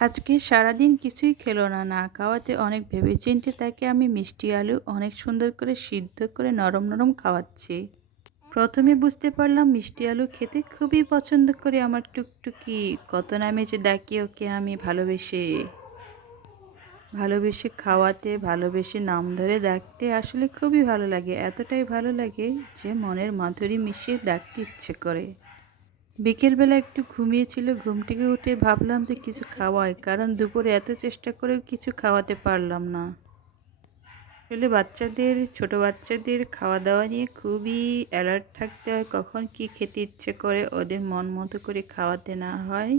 আজকে সারাদিন কিছুই খেলো না না খাওয়াতে অনেক ভেবেচিন্তে তাকে আমি মিষ্টি আলু অনেক সুন্দর করে সিদ্ধ করে নরম নরম খাওয়াচ্ছি। প্রথমে বুঝতে পারলাম মিষ্টি আলু খেতে খুবই পছন্দ করে আমার টুকটুকি, কত নামে যে ডাকি ওকে আমি ভালোবেসে। ভালোবেসে খাওয়াতে, ভালোবেসে নাম ধরে ডাকতে আসলে খুবই ভালো লাগে, এতটাই ভালো লাগে যে মনের মাধুরী মিশিয়ে ডাকতে ইচ্ছে করে। বিকেলবেলা একটু ঘুমিয়েছিল, ঘুম থেকে উঠে ভাবলাম যে কিছু খাওয়াই, কারণ দুপুরে এত চেষ্টা করেও কিছু খাওয়াতে পারলাম না। আসলে বাচ্চাদের, ছোট বাচ্চাদের খাওয়া দাওয়া নিয়ে খুবই অ্যালার্ট থাকতে হয়, কখন কি খেতে ইচ্ছে করে ওদের মন মতো করে খাওয়াতে না হয়।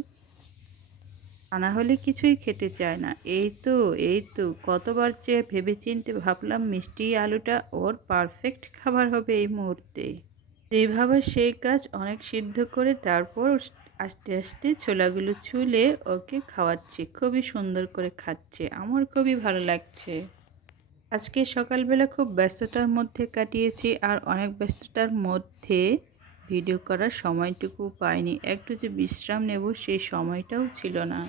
তা না হলে কিছুই খেতে চায় না। এই তো এই তো, কতবার চেয়ে ভেবে চিনতে ভাবলাম মিষ্টি আলুটা ওর পারফেক্ট খাবার হবে এই মুহূর্তে। এইভাবে সেই কাজ অনেক সিদ্ধ করে তারপর আস্তে আস্তে ছোলাগুলো ছুলে ওকে খাওয়াচ্ছি। খুবই সুন্দর করে খাচ্ছে। আমার খুবই ভালো লাগছে। আজকে সকালবেলা খুব ব্যস্ততার মধ্যে কাটিয়েছি আর অনেক ব্যস্ততার মধ্যে ভিডিও করার সময়টুকু পাইনি। একটু যে বিশ্রাম নেব সেই সময়টাও ছিল না।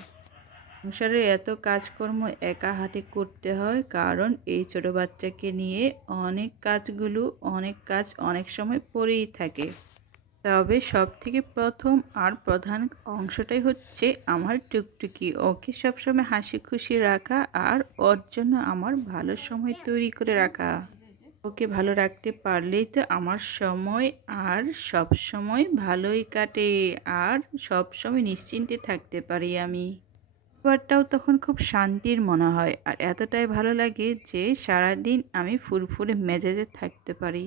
সংসারে এত কাজকর্ম একা হাতে করতে হয়, কারণ এই ছোট বাচ্চাকে নিয়ে অনেক কাজগুলো, অনেক কাজ অনেক সময় পড়েই থাকে। তবে সব থেকে প্রথম আর প্রধান অংশটাই হচ্ছে আমার টুকটুকি। ওকে সবসময় হাসি খুশি রাখা আর ওর জন্য আমার ভালো সময় তৈরি করে রাখা। ওকে ভালো রাখতে পারলেই তো আমার সময় আর সব সময় ভালোই কাটে, আর সব সময় নিশ্চিন্তে থাকতে পারি আমি। খাবারটাও তখন খুব শান্তির মনে হয়। আর এতটাই ভালো লাগে যে সারাদিন আমি ফুরফুরে মেজাজে থাকতে পারি।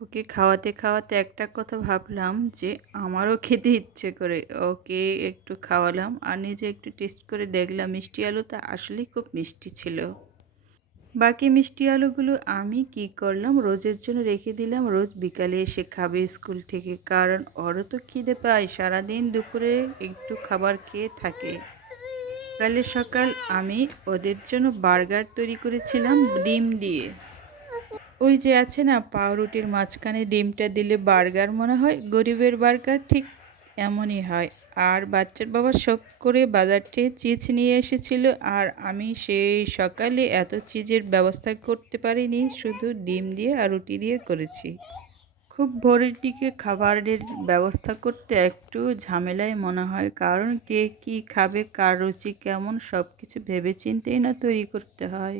ওকে খাওয়াতে খাওয়াতে একটা কথা ভাবলাম যে আমারও খেতে ইচ্ছে করে। ওকে একটু খাওয়ালাম আর নিজে একটু টেস্ট করে দেখলাম মিষ্টি আলুটা আসলেই খুব মিষ্টি ছিল। বাকি মিষ্টি আলুগুলো আমি কি করলাম? রোজের জন্য রেখে দিলাম। রোজ বিকালে এসে খাবে স্কুল থেকে। কারণ ওরও তো খিদে পায়। সারাদিন দুপুরে একটু খাবার খেয়ে থাকে। সকালে সকাল আমি ওদের জন্য বার্গার তৈরি করেছিলাম, ডিম দিয়ে। ওই যে আছে না, পাউরুটির মাঝখানে ডিমটা দিলে বার্গার মনে হয়, গরিবের বার্গার ঠিক এমনই হয়। আর বাচ্চার বাবা সব করে বাজার থেকে চিজ নিয়ে এসেছিল, আর আমি সেই সকালে এত চিজের ব্যবস্থা করতে পারিনি, শুধু ডিম দিয়ে আর রুটি দিয়ে করেছি। খুব ভোরের দিকে খাবারের ব্যবস্থা করতে একটু ঝামেলাই মনে হয়। কারণ কে কি খাবে, কার রুচি কেমন সব কিছু ভেবে চিন্তেই না তৈরি করতে হয়।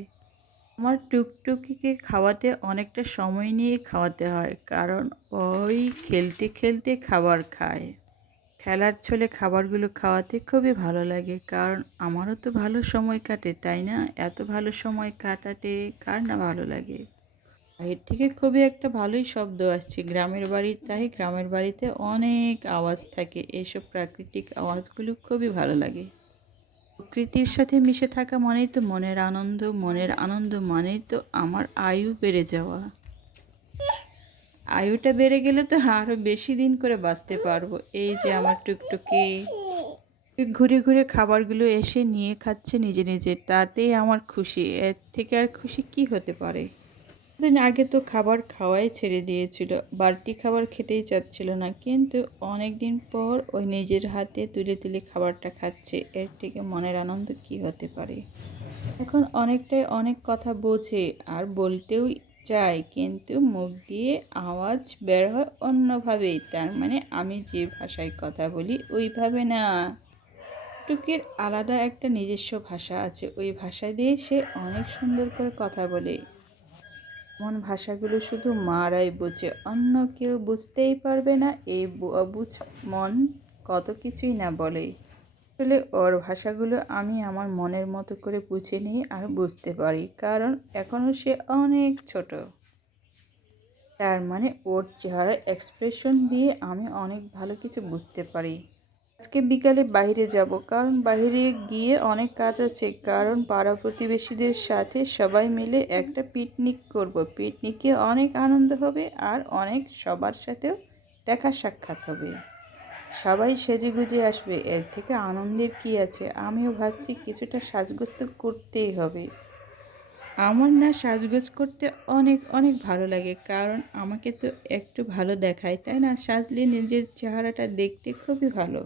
আমার টুকটুকিকে খাওয়াতে অনেকটা সময় নিয়ে খাওয়াতে হয়। কারণ ওই খেলতে খেলতে খাবার খায়। খেলার ছলে খাবারগুলো খাওয়াতে খুবই ভালো লাগে। কারণ আমারও তো ভালো সময় কাটে, তাই না? এত ভালো সময় কাটাতে কার না ভালো লাগে? এর থেকে খুবই একটা ভালোই শব্দ আসছে। গ্রামের বাড়ি, তাই গ্রামের বাড়িতে অনেক আওয়াজ থাকে। এসব প্রাকৃতিক আওয়াজগুলো খুবই ভালো লাগে। প্রকৃতির সাথে মিশে থাকা মানেই তো মনের আনন্দ। মনের আনন্দ মানেই তো আমার আয়ু বেড়ে যাওয়া। আয়ুটা বেড়ে গেলে তো আরও বেশি দিন করে বাঁচতে পারব। এই যে আমার টুকটুকি। ঘুরে ঘুরে খাবারগুলো এসে নিয়ে খাচ্ছে নিজে নিজে। তাতেই আমার খুশি। এর থেকে আর খুশি কি হতে পারে? দিন আগে তো খাবার খাওয়াই ছেড়ে দিয়েছিল। বাড়তি খাবার খেতেই চাচ্ছিল না, কিন্তু অনেক দিন পর ওই নিজের হাতে তুলে তুলে খাবারটা খাচ্ছে। এর থেকে মনের আনন্দ কি হতে পারে? এখন অনেকটাই অনেক কথা বোঝে আর বলতেও চায়, কিন্তু মুখ দিয়ে আওয়াজ বের হয় অন্যভাবেই। তার মানে আমি যে ভাষায় কথা বলি ওইভাবে না। টুকির আলাদা একটা নিজস্ব ভাষা আছে। ওই ভাষা দিয়ে সে অনেক সুন্দর করে কথা বলে। মন ভাষাগুলো শুধু মারাই বোঝে, অন্য কেউ বুঝতেই পারবে না। এই অবুঝ মন কত কিছুই না বলে। আসলে ওর ভাষাগুলো আমি আমার মনের মতো করে বুঝে নিই আর বুঝতে পারি, কারণ এখনও সে অনেক ছোট। তার মানে ওর চেহারা এক্সপ্রেশন দিয়ে আমি অনেক ভালো কিছু বুঝতে পারি। আজকে বিকালে বাইরে যাব, কারণ বাইরে গিয়ে অনেক কাজ আছে, কারণ পাড়া প্রতিবেশীদের সাথে সবাই মিলে একটা পিকনিক করব। পিকনিকে অনেক আনন্দ হবে আর অনেক সবার সাথেও দেখা সাক্ষাৎ হবে। সবাই সেজে গুজে আসবে, এর থেকে আনন্দের কি আছে? আমিও ভাবছি কিছুটা সাজগোজ করতেই হবে। আমার না সাজগোজ করতে অনেক অনেক ভালো লাগে, কারণ আমাকে তো একটু ভালো দেখায়, তাই না? সাজলে নিজের চেহারাটা দেখতে খুবই ভালো।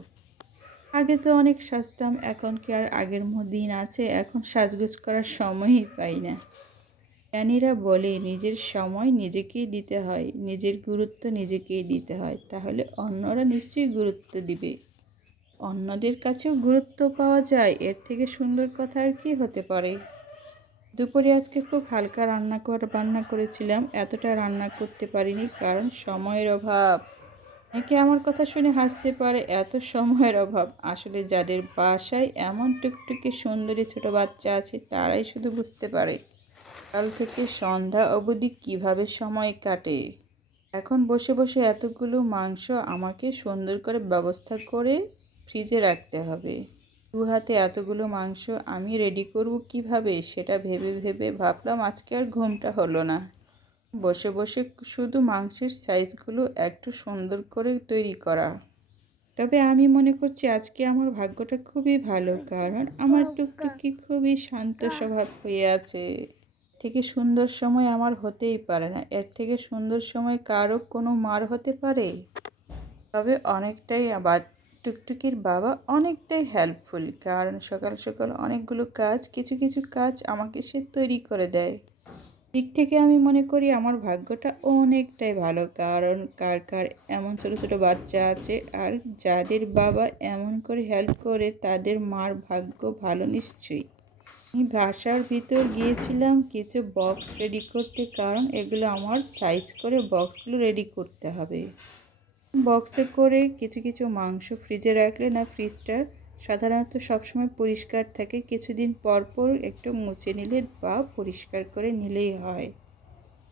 আগে তো অনেক সাজতাম, এখন কি আর আগের দিন আছে? এখন সাজগোজ করার সময়ই পাই না। জ্ঞানীরা বলে, নিজের সময় নিজেকেই দিতে হয়, নিজের গুরুত্ব নিজেকেই দিতে হয়। তাহলে অন্যরা নিশ্চয়ই গুরুত্ব দিবে। অন্যদের কাছেও গুরুত্ব পাওয়া যায়, এর থেকে সুন্দর কথা আর কি হতে পারে? দুপুরে আজকে খুব হালকা রান্না কর রান্না করেছিলাম। এতটা রান্না করতে পারিনি, কারণ সময়ের অভাব। অনেকে আমার কথা শুনে হাসতে পারে এত সময়ের অভাব। আসলে যাদের বাসায় এমন টুকটুকে সুন্দরী ছোট বাচ্চা আছে, তারাই শুধু বুঝতে পারে কাল থেকে সন্ধ্যা অবধি কীভাবে সময় কাটে। এখন বসে বসে এতগুলো মাংস আমাকে সুন্দর করে ব্যবস্থা করে ফ্রিজে রাখতে হবে। দু হাতে এতগুলো মাংস আমি রেডি করব কীভাবে, সেটা ভেবে ভেবে ভাবলাম আজকে আর ঘুমটা হলো না। বসে বসে শুধু মাংসের সাইজগুলো একটু সুন্দর করে তৈরি করা। তবে আমি মনে করছি আজকে আমার ভাগ্যটা খুবই ভালো, কারণ আমার টুকটুকি খুবই শান্ত স্বভাব হয়ে আছে। থেকে সুন্দর সময় আমার হতেই পারে না, এর থেকে সুন্দর সময় কারও কোনো মার হতে পারে। তবে অনেকটাই আবার টুকটুকির বাবা অনেকটাই হেল্পফুল কারণ সকাল সকাল অনেকগুলো কাজ, কিছু কিছু কাজ আমাকে সে তৈরি করে দেয়। দিক থেকে আমি মনে করি আমার ভাগ্যটা অনেকটাই ভালো, কারণ কার কার এমন ছোটো ছোটো বাচ্চা আছে আর যাদের বাবা এমন করে হেল্প করে তাদের মার ভাগ্য ভালো নিশ্চয়ই। আমি বাসার ভিতর গিয়েছিলাম কিছু বক্স রেডি করতে, কারণ এগুলো আমার সাইজ করে বক্সগুলো রেডি করতে হবে। বক্সে করে কিছু কিছু মাংস ফ্রিজে রাখলে না ফ্রিজটা সাধারণত সবসময় পরিষ্কার থাকে, কিছুদিন পর পর একটু মুছে নিলে বা পরিষ্কার করে নিলেই হয়।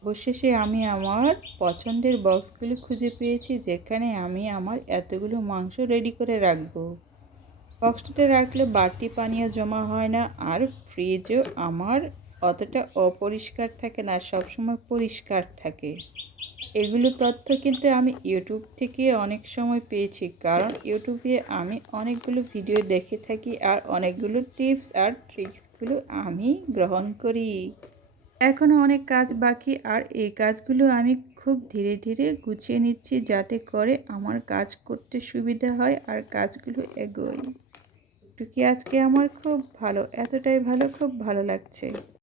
অবশেষে আমি আমার পছন্দের বক্সগুলি খুঁজে পেয়েছি, যেখানে আমি আমার এতগুলো মাংস রেডি করে রাখব। বক্সটাতে রাখলে বাড়তি পানীয় জমা হয় না, আর ফ্রিজও আমার অতটা অপরিষ্কার থাকে না, সবসময় পরিষ্কার থাকে। এগুলো তথ্য কিন্তু আমি ইউটিউব থেকে অনেক সময় পেয়েছি। কারণ ইউটিউবে আমি অনেকগুলো ভিডিও দেখে থাকি আর অনেকগুলো টিপস আর ট্রিক্সগুলো আমি গ্রহণ করি। এখনও অনেক কাজ বাকি আর এই কাজগুলো আমি খুব ধীরে ধীরে গুছিয়ে নিচ্ছি যাতে করে আমার কাজ করতে সুবিধা হয় আর কাজগুলো এগোয়। টুকি আজকে আমার খুব ভালো? এতটাই ভালো? খুব ভালো লাগছে।